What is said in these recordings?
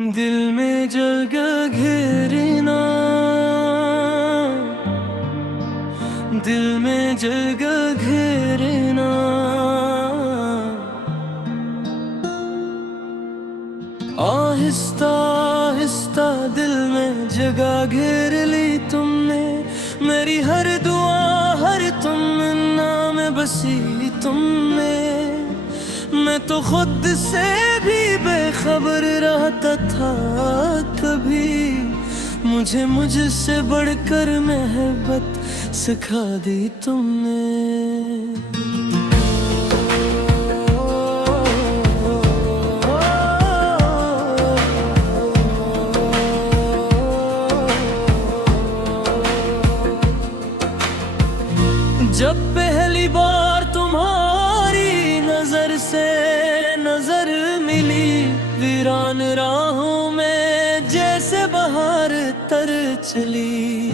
दिल में जगह घेरना, दिल में जगह घेरना, आहिस्ता आहिस्ता दिल में जगह घेर ली तुमने। मेरी हर दुआ हर तमन्ना में बसी तुमने। मैं तो खुद से भी बेखबर रहता था कभी। मुझे मुझसे बढ़कर मोहब्बत सिखा दी तुमने। जब पहली बार तुम्हारी नजर से नजर मिली, वीरान राहों में जैसे बहार तर चली।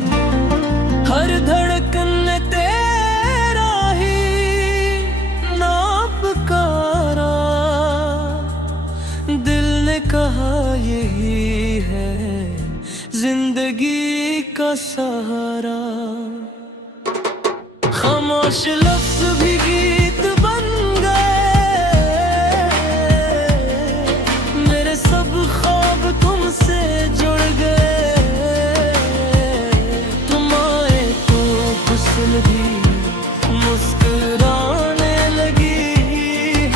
हर धड़कन ने तेरा ही नाम पुकारा। दिल ने कहा यही है जिंदगी का सहारा। खामोश लफ्ज़ भी गीत बन गए। मेरे सब ख्वाब तुमसे जुड़ गए। तुम आए तो हुस्न भी मुस्कुराने लगी।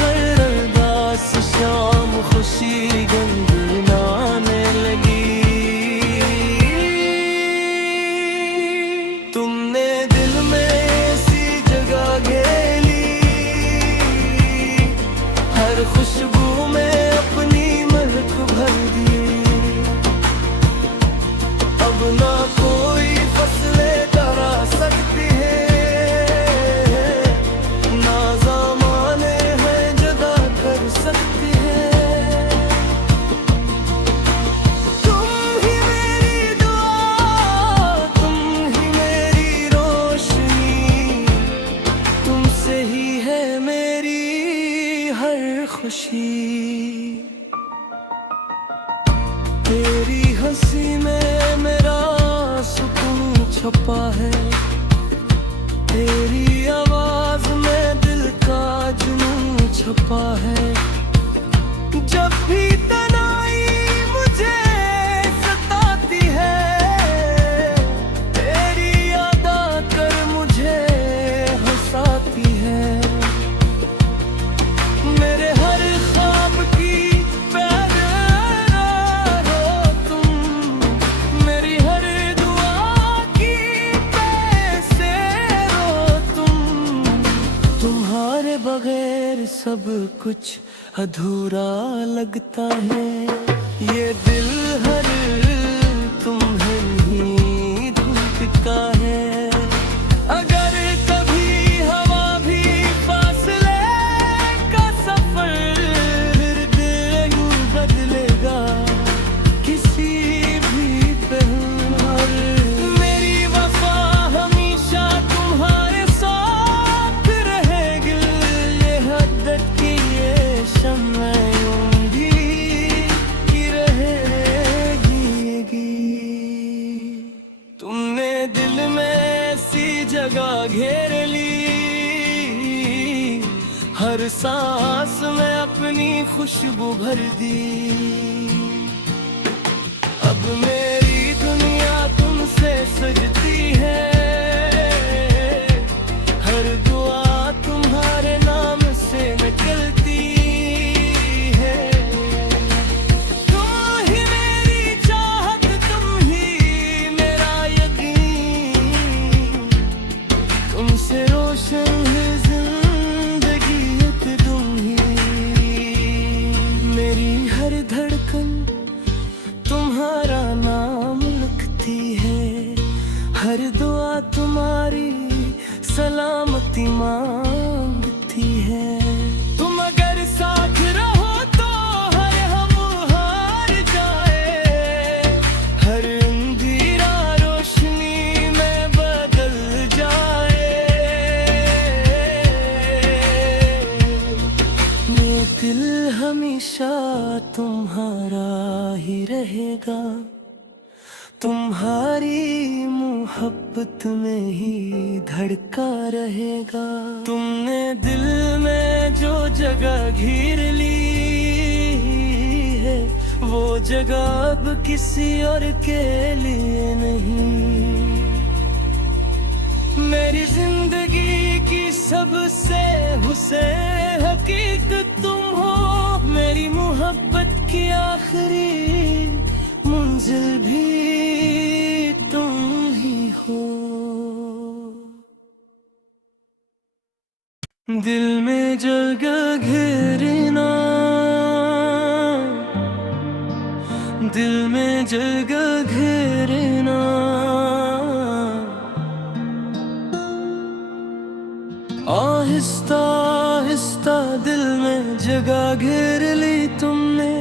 हर अरदास शाम खुशी गुनगुनाने लगी। तुमने दिल में खुशबू में अपनी महक भर दी। अब ना कोई फसलें डरा सकती है, ना ज़माने हैं जुदा कर सकती है। तुम ही मेरी दुआ, तुम ही मेरी रोशनी। तुमसे ही है मेरी हर खुशी। तेरी हंसी में मेरा सुकून छुपा है। तेरी आवाज में दिल का जुनून छुपा है। जब भी तन्हाई मुझे सताती है, तेरी याद आकर मुझे हंसाती है। मेरे हर ख्वाब की पैरवी हो तुम। मेरी हर दुआ की पैसे हो तुम। तुम्हारे बगैर सब कुछ अधूरा लगता है। ये दिल हर तुम्हें ही धड़कता है। अगर कभी हवा भी फासले का सफर दिल बदलेगा किसी भी पहर। मेरी वफा हमेशा तुम्हारे साथ रहेगी। ये हद्दत की ये शम्मे यूं ही रहेगी। तुमने दिल में ऐसी जगह घेर ली। हर सांस में अपनी खुशबू भर दी। अब मेरी दुनिया तुमसे सजती है। हर दुआ तुम्हारे नाम से निकलती है। तुम ही मेरी चाहत, तुम ही मेरा यकीन। तुमसे रोशन है जिंदगी एक तुम ही। मेरी हर धड़कन तुम्हारा नाम लिखती है। हर दुआ तुम्हारी सलामती मांगती है। तुम अगर साथ रहो तो हर हम हार जाए। हर अंधेरा रोशनी में बदल जाए। ये दिल हमेशा तुम्हारा ही ही रहेगा, तुम्हारी मोहब्बत में ही धड़का रहेगा। तुमने दिल में जो जगह घेर ली है, वो जगह अब किसी और के लिए नहीं। मेरी जिंदगी की सबसे हुसैन हकीकत तुम हो, मेरी मोहब्बत की आखिरी मंजिल भी तुम ही हो। दिल में जगह घेरना, दिल में जगह घेरना, आहिस्ता आहिस्ता दिल में जगह घेर ली तुमने।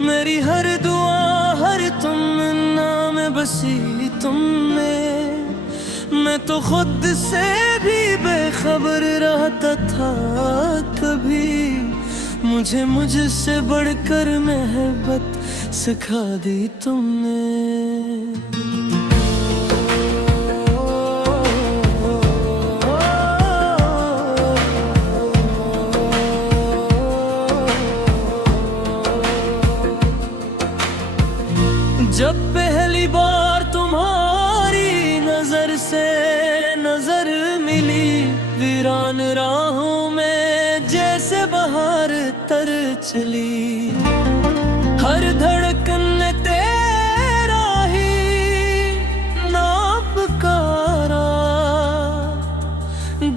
मेरी हर दुआ हर तमन्ना में बसी तुमने। मैं तो खुद से भी बेखबर रहता था कभी, मुझे मुझसे बढ़कर मोहब्बत सिखा दी तुमने। जब पहली बार तुम्हारी नजर से नजर मिली, वीरान राहों में जैसे बहार तर चली। हर धड़कन ने तेरा ही नाम पुकारा,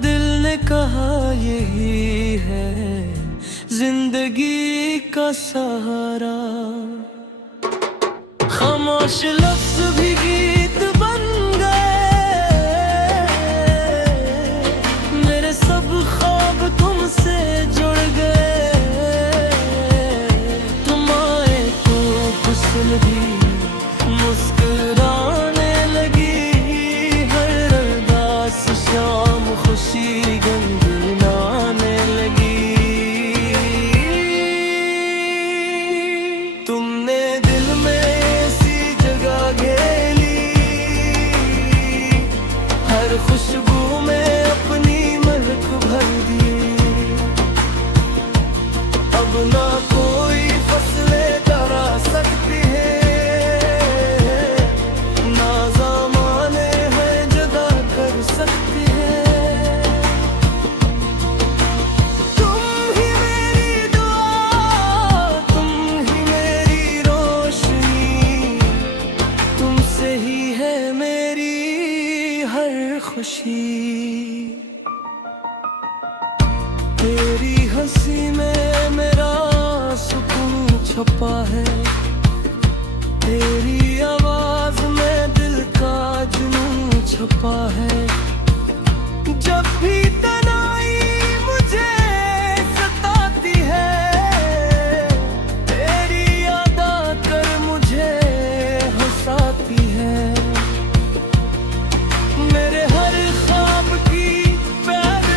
दिल ने कहा यही है जिंदगी का सहारा। खामोश लफ्ज़ भी गीत बन गए, मेरे सब ख्वाब तुमसे जुड़ गए। तुम आए तो गुस्ल भी मुस्कुराने लगी, हर अरदास शाम खुशी गुनगुनाने लगी। तुमने दिल में खुशबू में अपनी महक भर दी। अब ना कोई फसलें डरा सकती है, ना ज़माने हैं जुदा कर सकती है। तुम ही मेरी दुआ, तुम ही मेरी रोशनी, तुमसे ही है मेरी हर खुशी। तेरी हंसी में मेरा सुकून छुपा है, तेरी आवाज में दिल का जुनून छुपा है। जब भी तन्हाई मुझे सताती है, तेरी याद आकर मुझे हंसाती है। मेरे हर ख्वाब की पैरवी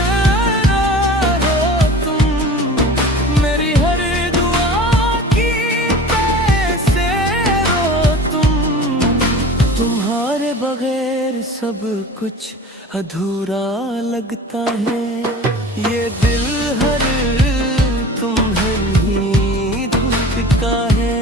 हो तुम, मेरी हर दुआ की पैसे हो तुम। तुम्हारे बगैर सब कुछ अधूरा लगता है, ये दिल हर तुम्हें ही धड़कता है।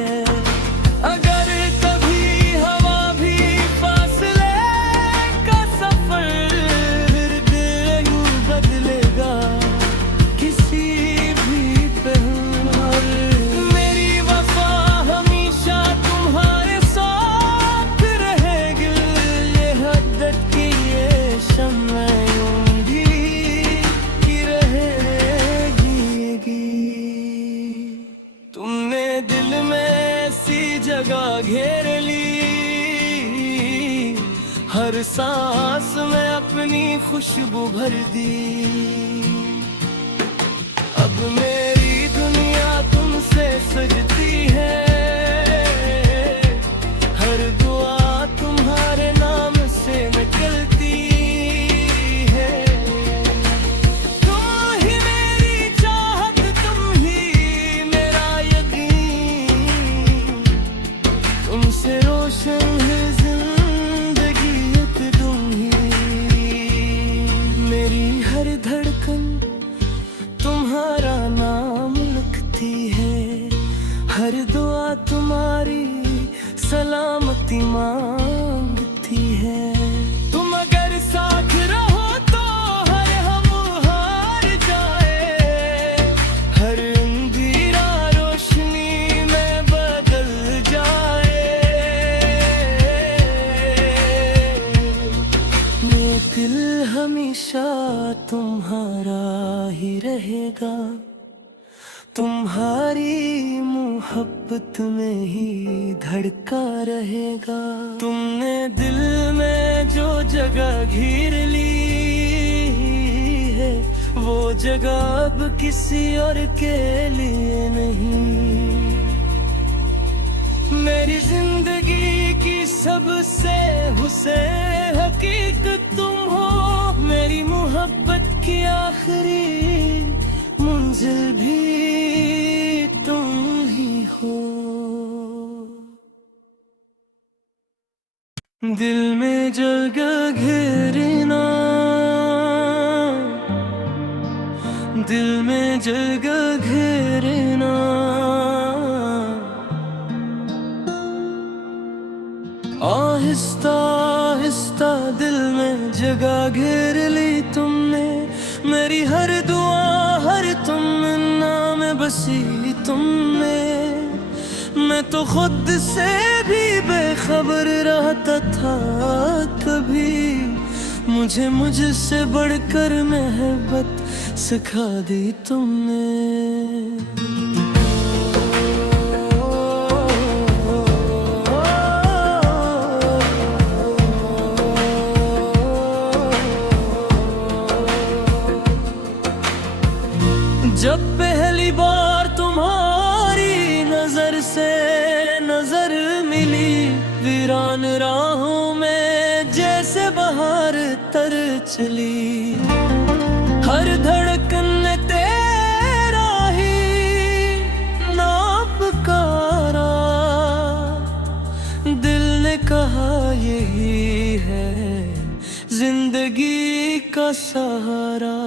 जगह घेर ली, हर सांस में अपनी खुशबू भर दी। अब मेरी दुनिया तुमसे सजती है, हर दुआ तुम्हारे नाम से निकलती है। तुम ही मेरी चाहत, तुम ही मेरा यकीन, से रोशन है जिंदगी एक तुम ही। मेरी हर धड़कन तुम्हारा नाम लिखती है, हर दुआ तुम्हारी सलामती मांगती है। तुम अगर साथ रहो तो हर हम हार जाए, हर अंधेरा रोशनी में बदल जाए। मेरा दिल हमेशा तुम्हारा ही रहेगा, तुम्हारी मोहब्बत में ही धड़का रहेगा। तुमने दिल में जो जगह घेर ली है, वो जगह अब किसी और के लिए नहीं। मेरी जिंदगी की सबसे हुसैन हकीकत तुम हो, मेरी मोहब्बत की आखिरी मंजिल भी तुम ही हो। दिल में जगह घेरना, दिल में जगह घेरना, आहिस्ता आहिस्ता दिल में जगह घेर ली तुमने। मेरी हर दुआ हर तमन्ना में बसी तुमने। मैं तो खुद से भी बेखबर रहता था कभी, मुझे मुझसे बढ़कर मोहब्बत सिखा दी तुमने। जब पहली बार तुम्हारी नजर से नजर मिली, वीरान राहों में जैसे बहार तर चली। हर धड़कन ने तेरा ही नाम पुकारा, दिल ने कहा यही है जिंदगी का सहारा।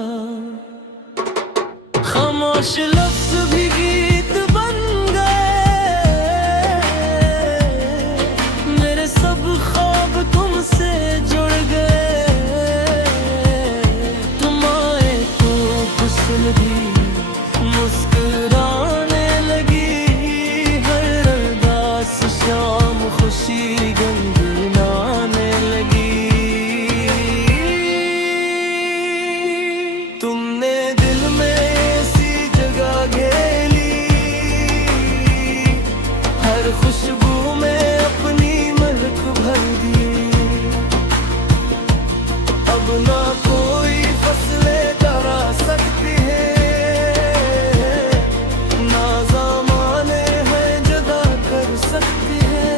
खामोश लफ्ज़ भी गीत बन गए, मेरे सब ख्वाब तुमसे जुड़ गए। तुम आए तो हुस्न भी मुस्कुराने लगी, हर अरदास शाम खुशी गुनगुनाने लगी। तुमने दिल में खुशबू में अपनी महक भर दी। अब ना कोई फसलें डरा सकती है, ना ज़माने हैं जुदा कर सकती है।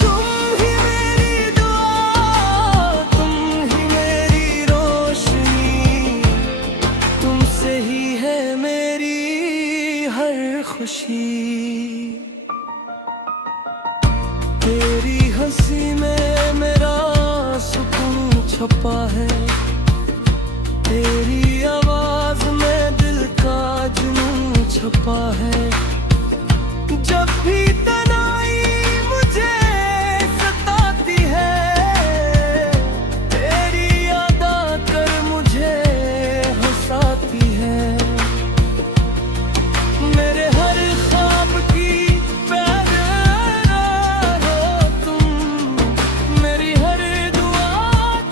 तुम ही मेरी दुआ, तुम ही मेरी रोशनी, तुमसे ही है मेरी हर खुशी। तेरी हंसी में मेरा सुकून छुपा है, तेरी आवाज में दिल का जुनून छुपा है। जब भी तन्हाई मुझे सताती है, तेरी याद आकर मुझे हंसाती है। मेरे हर ख्वाब की पैरवी हो तुम, मेरी हर दुआ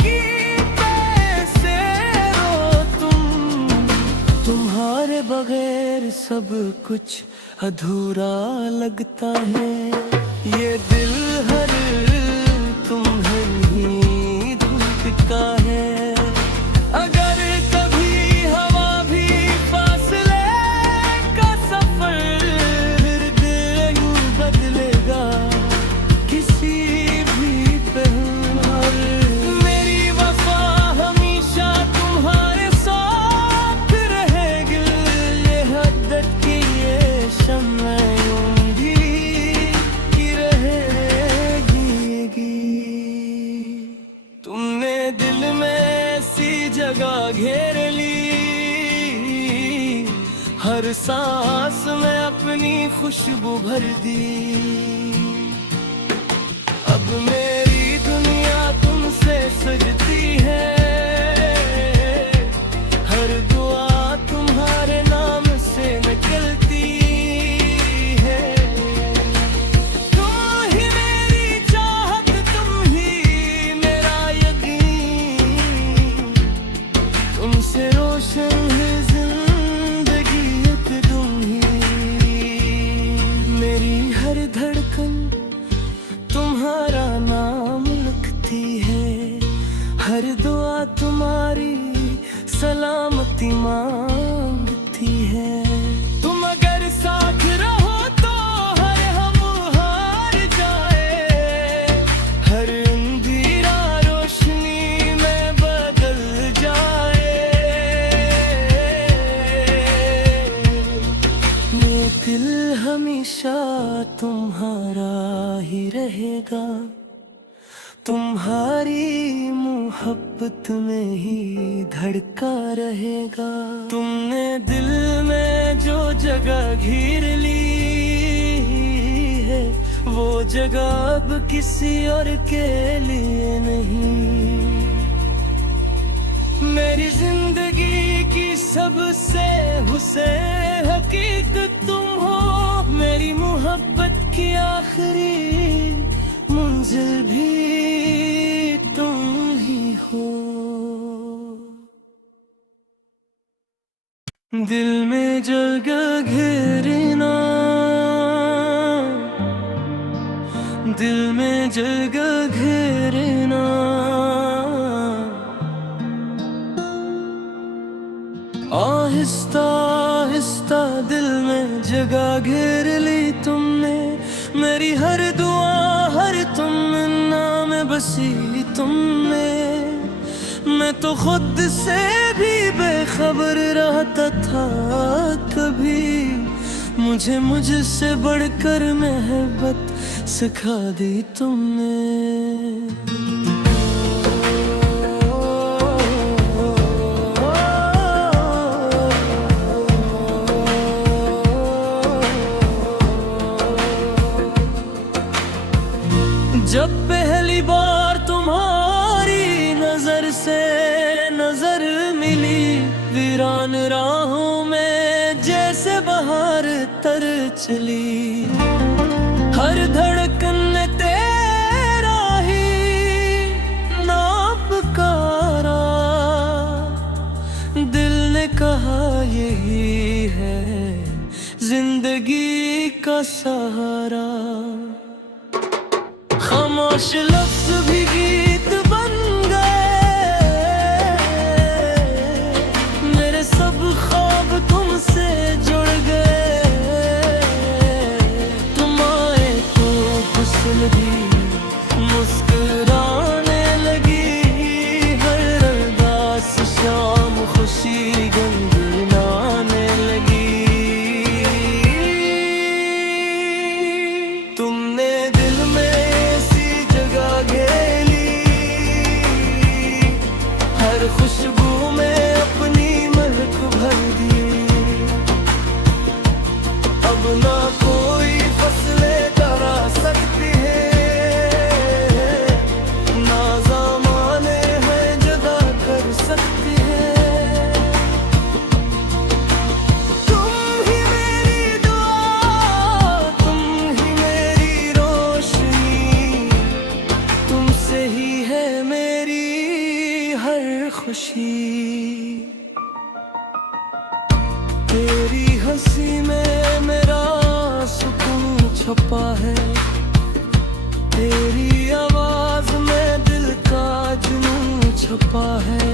की पैसे हो तुम। तुम्हारे बगैर सब कुछ अधूरा लगता है, ये दिल हर तुम्हें ही धड़कता है। अगर कभी हवा भी फासले का सफर, फिर दिल बदलेगा किसी भी पहर। मेरी वफा हमेशा तुम्हारे साथ रहेगी, ये हद्दत की ये शम्मे यूं भी अपनी खुशबू भर दी। अब मेरी दुनिया तुमसे सजती है, हर दुआ तुम्हारे नाम से निकलती है। तुम ही मेरी चाहत, तुम ही मेरा यकीन, तुमसे रोशन है जिंदगी एक तुम ही। मेरी हर धड़कन तुम्हारा नाम लिखती है, हर दुआ तुम्हारी सलामती मांगती है। तुम अगर साथ रहो तो हर हम हार जाए, हर अंधेरा रोशनी में बदल जाए। मेरा दिल हमेशा तुम्हारा ही रहेगा, तुम्हारी मोहब्बत में ही धड़का रहेगा। तुमने दिल में जो जगह घेर ली है, वो जगह अब किसी और के लिए नहीं। मेरी जिंदगी की सबसे हुसैन हकीकत तुम हो, मेरी मोहब्बत की आखिरी मंजिल भी तुम ही हो। दिल में जगह घेरना, दिल में जगह घेरना, आहिस्ता आहिस्ता दिल में जगह घेर ली तुमने। मेरी हर दुआ हर तमन्ना में बसी तुमने। मैं तो खुद से भी बेखबर रहता था कभी, मुझे मुझसे बढ़कर मोहब्बत सिखा दी तुमने। जब पहली बार तुम्हारी नजर से नजर मिली, वीरान राहों में जैसे बहार तर चली। हर धड़कन ने तेरा ही नाम पुकारा, दिल ने कहा यही है जिंदगी का सहारा। खामोश लफ्ज़ भी गीत बन गए, मेरे सब ख्वाब तुमसे जुड़ गए। तुम आए तो हुस्न भी मुस्कुराने लगी, हर अरदास शाम खुशी गुनगुनाने लगी। तुमने दिल में खुशबू में अपनी महक भर दी। अब ना कोई फसलें डरा सकती है, ना ज़माने हैं जुदा कर सकती है। तुम ही मेरी दुआ, तुम ही मेरी रोशनी, तुमसे ही है मेरी हर खुशी। तेरी हंसी में मेरा सुकून छुपा है, तेरी आवाज में दिल का जुनून छुपा है।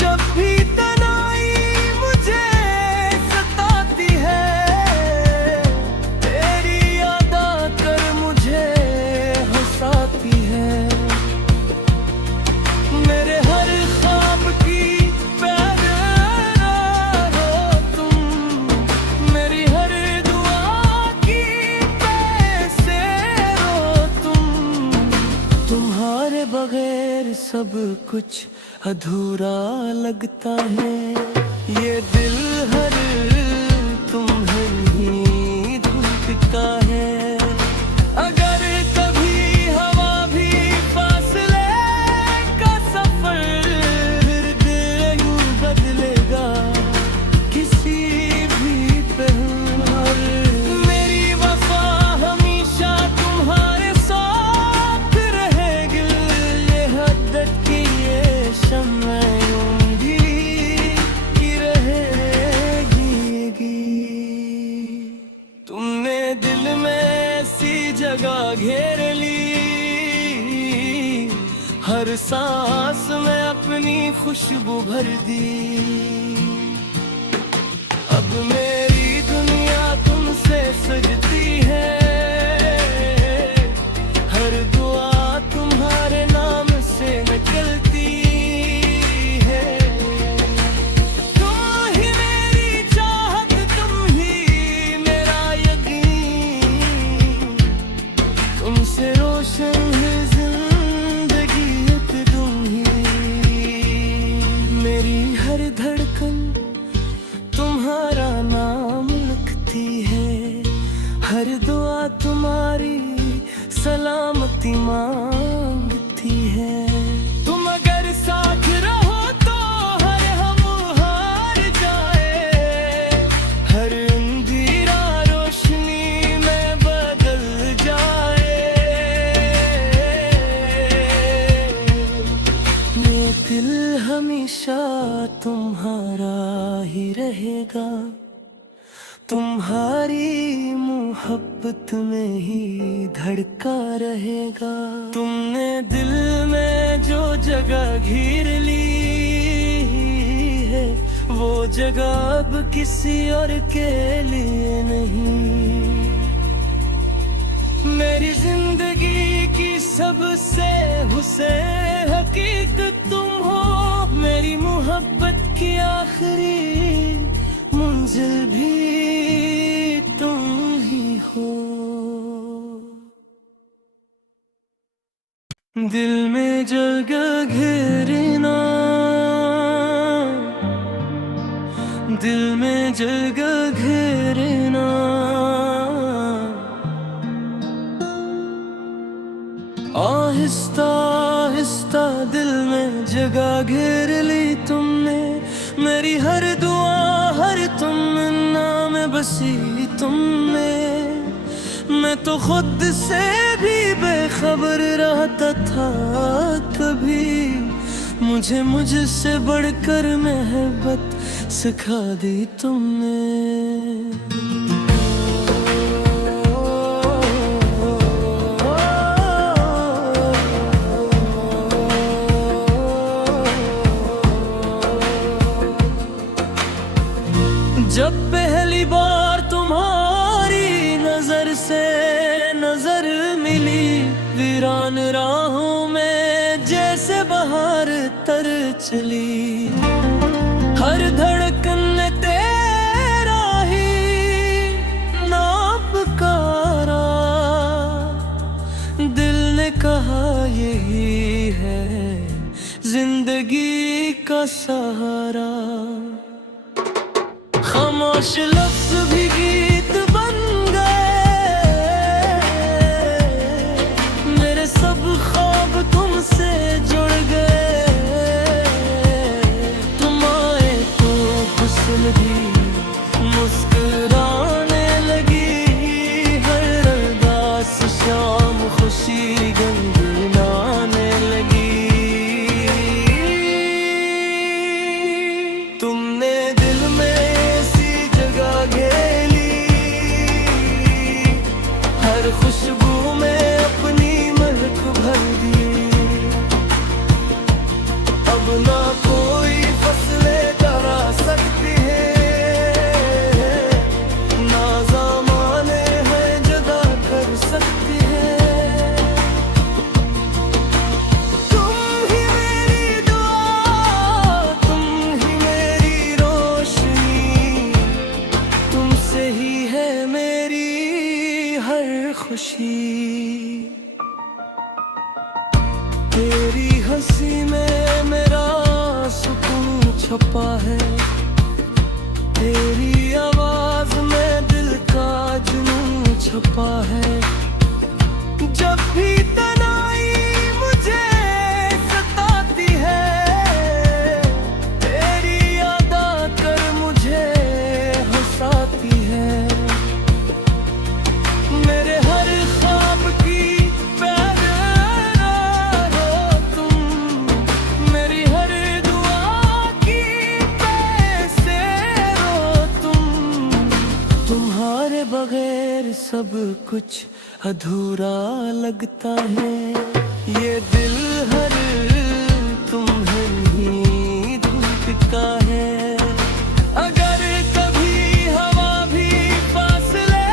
जब भी तन्हाई मुझे सताती है, तेरी याद आकर मुझे हंसाती है। मेरे हर ख्वाब की पैरा हो तुम, मेरी हर दुआ की पैसे हो तुम। तुम्हारे बगैर सब कुछ अधूरा लगता है, ये दिल हर तुम्हें ही दिल में ऐसी जगह घेर ली, हर सांस में अपनी खुशबू भर दी। अब मेरी दुनिया तुमसे सजती है, हर दुआ तुम्हारे नाम से निकलती है। तुम ही मेरी चाहत, तुम ही मेरा यकीन, तुमसे रोशन है जिंदगी एक तुम ही। मेरी हर धड़कन तुम्हारा नाम लिखती है, हर दुआ तुम्हारी सलामती मांगती है। तुम अगर साथ रहो तो हर हम हार जाए, हर अंधेरा रोशनी में बदल जाए। ये दिल हमेशा तुम्हारा ही रहेगा, तुम्हारी मोहब्बत में ही धड़का रहेगा। तुमने दिल में जो जगह घेर ली है, वो जगह अब किसी और के लिए नहीं। मेरी जिंदगी की सबसे हुसैन हकीकत तुम हो, मेरी मोहब्बत की आखिरी मंजिल भी तुम ही हो। दिल में जगह घेरना, दिल में जगह घेरना, आहिस्ता आहिस्ता दिल में जगह घेर ली तुमने। मेरी हर दुआ हर तमन्ना में बसी तुमने। मैं तो खुद से भी बेखबर रहता था कभी, मुझे मुझसे बढ़कर मोहब्बत सिखा दी तुमने। जब पहली बार तुम्हारी नजर से नजर मिली, वीरान राहों में जैसे बहार तर चली। हर धड़कन ने तेरा ही नाम पुकारा, दिल ने कहा यही है जिंदगी का सहारा। खामोश लफ्ज़ भी गीत बन गए, मेरे सब ख्वाब तुमसे जुड़ गए। तुम आए तो हुस्न भी मुस्कुराने लगी, हर अरदास शाम खुशी गुनगुनाने लगी। तुमने दिल में खुशबू में अपनी महक भर दी। अब ना कोई फसलें डरा सकती है, ना ज़माने हैं जुदा कर सकती है। तुम ही मेरी दुआ, तुम ही मेरी रोशनी, तुमसे ही है मेरी हर खुशी। तेरी हंसी में मेरा सुकून छुपा है, तेरी आवाज में दिल का जुनून छुपा है। जब भी तन्हाई मुझे सताती है, तेरी याद आकर मुझे हंसाती है। मेरे हर ख्वाब की पैरा हो तुम, मेरी हर दुआ की पैसे हो तुम। सब कुछ अधूरा लगता है। ये दिल हर तुम्हें ही ढूंढता है। अगर कभी हवा भी फासले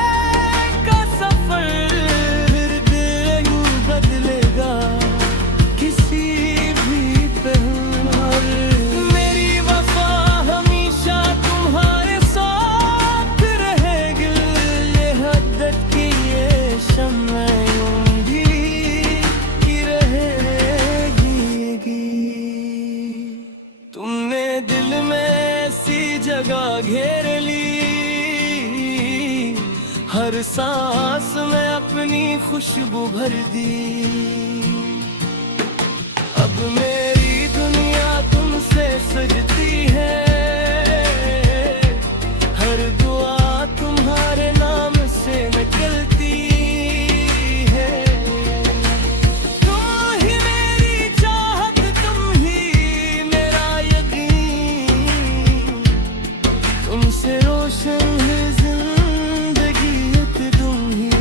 का सफर फिर दिल बदलेगा किसी भी पहलू पर। मेरी वफा हमेशा तुम्हारे साथ रहेगी। ये हद्दत की ये शम्म यूं भी रहेगी। तुमने दिल में ऐसी जगह घेर ली, हर सांस में अपनी खुशबू भर दी। अब मेरी दुनिया तुमसे सजती है, हर दुआ तुम्हारे नाम से निकलती है। तुम ही मेरी चाहत, तुम ही मेरा यकीन, तुमसे रोशन है जिंदगी एक तुम ही।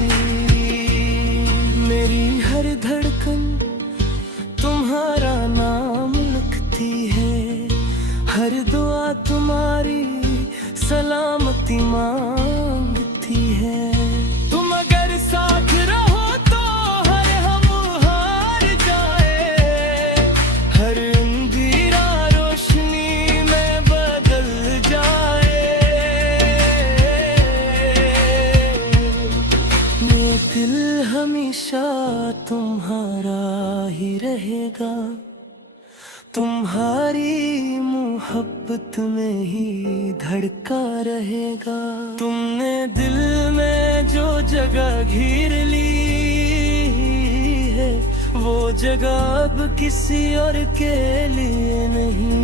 मेरी हर धड़कन तुम्हारा नाम लिखती है, हर दुआ तुम्हारी सलामती मांगती है। तुम अगर साथ रहो तो हर हम हार जाए, हर अंधेरा रोशनी में बदल जाए। ये दिल हमेशा तुम्हारा ही रहेगा, तुम्हारी मोहब्बत में ही धड़का रहेगा। तुमने दिल में जो जगह घेर ली है, वो जगह अब किसी और के लिए नहीं।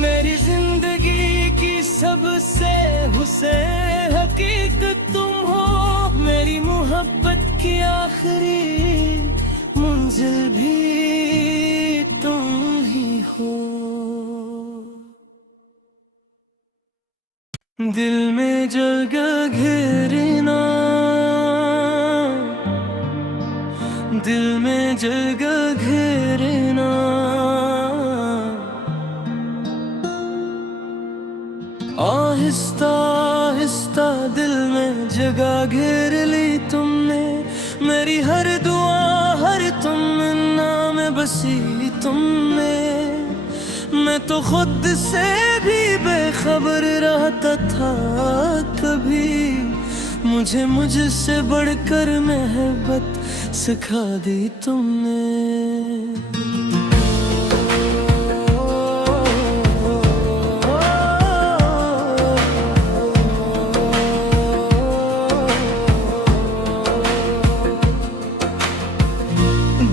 मेरी जिंदगी की सबसे हुसैन हकीकत तुम हो, मेरी मोहब्बत की आखिरी मंजिल भी तुम ही हो। दिल में जगह घेरना, दिल में जगह घेरना, आहिस्ता आहिस्ता दिल में जगह घेर ली तुमने। मेरी हर दुआ हर तमन्ना में बसी तुमने। मैं तो खुद से भी बेखबर रहता था कभी, मुझे मुझसे बढ़कर मोहब्बत सिखा दी तुमने।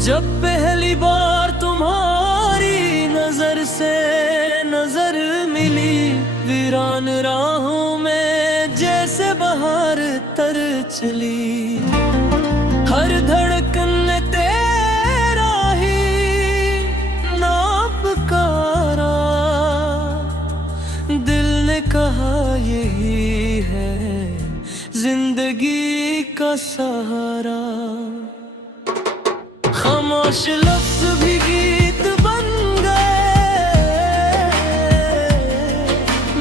जब पहली बार तुम्हारी नजर से नजर मिली, वीरान राहों में जैसे बहार तर चली। हर धड़कन ने तेरा ही नाम पुकारा, दिल ने कहा यही है जिंदगी का सहारा। खामोश लफ्ज़ भी गीत बन गए,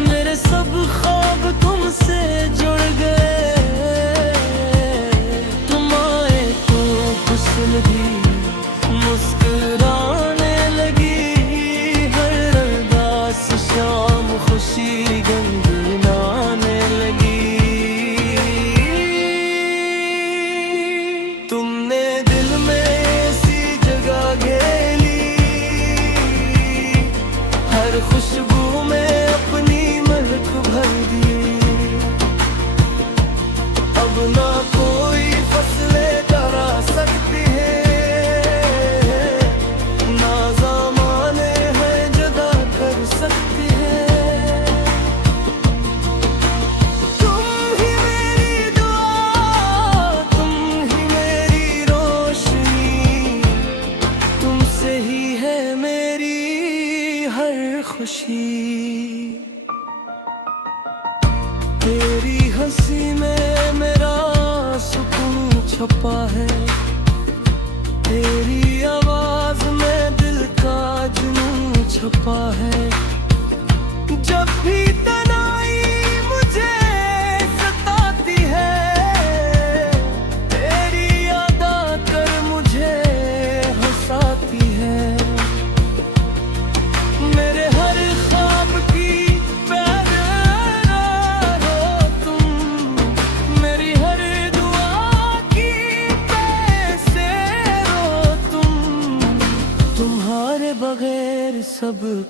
मेरे सब ख्वाब तुमसे जुड़ गए। तुम आए तो गुस्ल भी मुस्कुराने लगी, हर अरदास शाम खुशी गुनगुनाने लगी। तुमने दिल में ऐसी जगह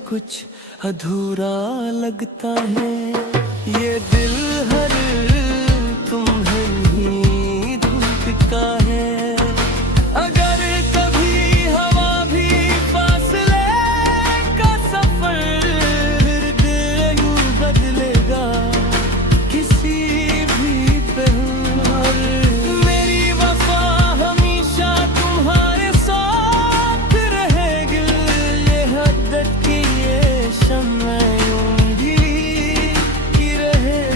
कुछ अधूरा लगता है। ये दिल हर तुम्हें ही ढूंढता है। अगर कभी हवा भी फासले का सफर दिल यूं बदलेगा किसी भी पहर। मेरी वफा हमेशा तुम्हारे साथ रहेगी। ये हद्दत की ये शम्म यूं ही रहेगी।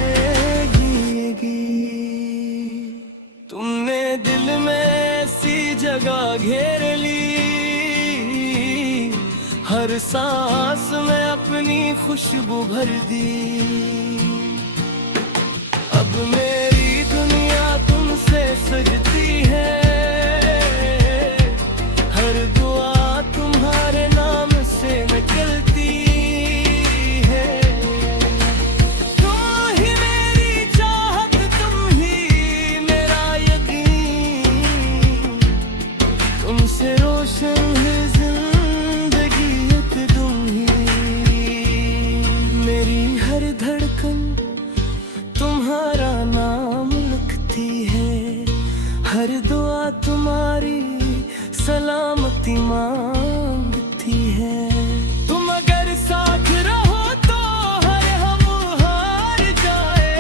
तुमने दिल में ऐसी जगह घेर ली, हर सांस में अपनी खुशबू भर दी। अब मेरी दुनिया तुमसे सजती है, हर दुआ तुम्हारे नाम से निकलती है। तुम ही मेरी चाहत, तुम ही मेरा यकीन, तुमसे रोशन है जिंदगी एक तुम ही। मेरी हर धड़कन तुम्हारा नाम लिखती है, हर दुआ तुम्हारी सलामती मांगती है। तुम अगर साथ रहो तो हर हम हार जाए,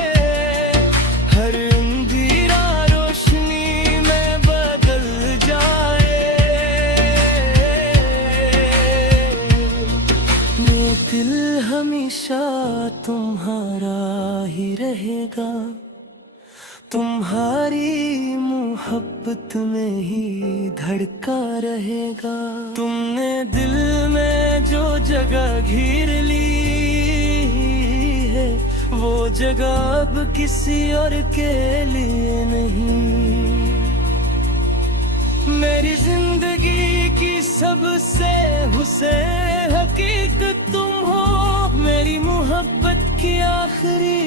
हर अंधेरा रोशनी में बदल जाए। ये दिल हमेशा तुम्हारा ही रहेगा, तुम्हारी मोहब्बत में ही धड़का रहेगा। तुमने दिल में जो जगह घेर ली है, वो जगह अब किसी और के लिए नहीं। मेरी जिंदगी की सबसे हुसैन हकीकत तुम हो, मेरी मोहब्बत की आखिरी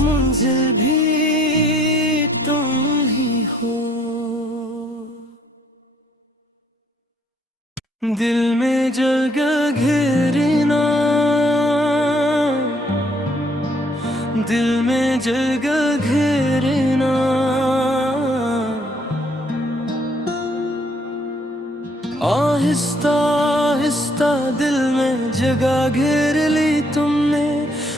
मंजिल भी तुम ही हो। दिल में जगह घेरना, दिल में जगह घेरना, आहिस्ता आहिस्ता दिल में जगह घेर ली तुमने।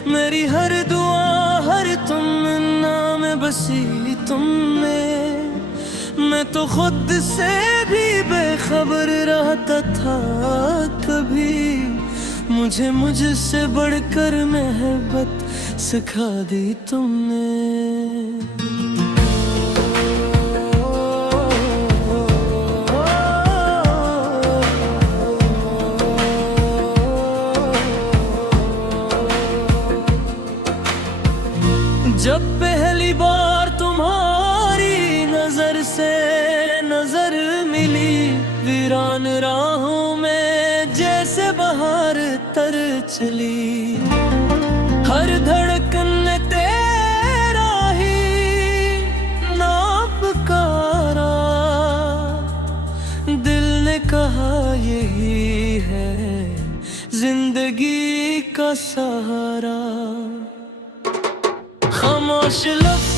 मेरी हर दुआ हर तमन्ना में बसी तुम में। मैं तो खुद से भी बेखबर रहता था कभी, मुझे मुझसे बढ़कर मोहब्बत सिखा दी तुमने। जब पहली बार तुम्हारी नजर से नजर मिली, वीरान राहों में जैसे बहार तर चली। हर धड़कन ने तेरा ही नाम पुकारा, दिल ने कहा यही है जिंदगी का सहारा। खामोश लफ्ज़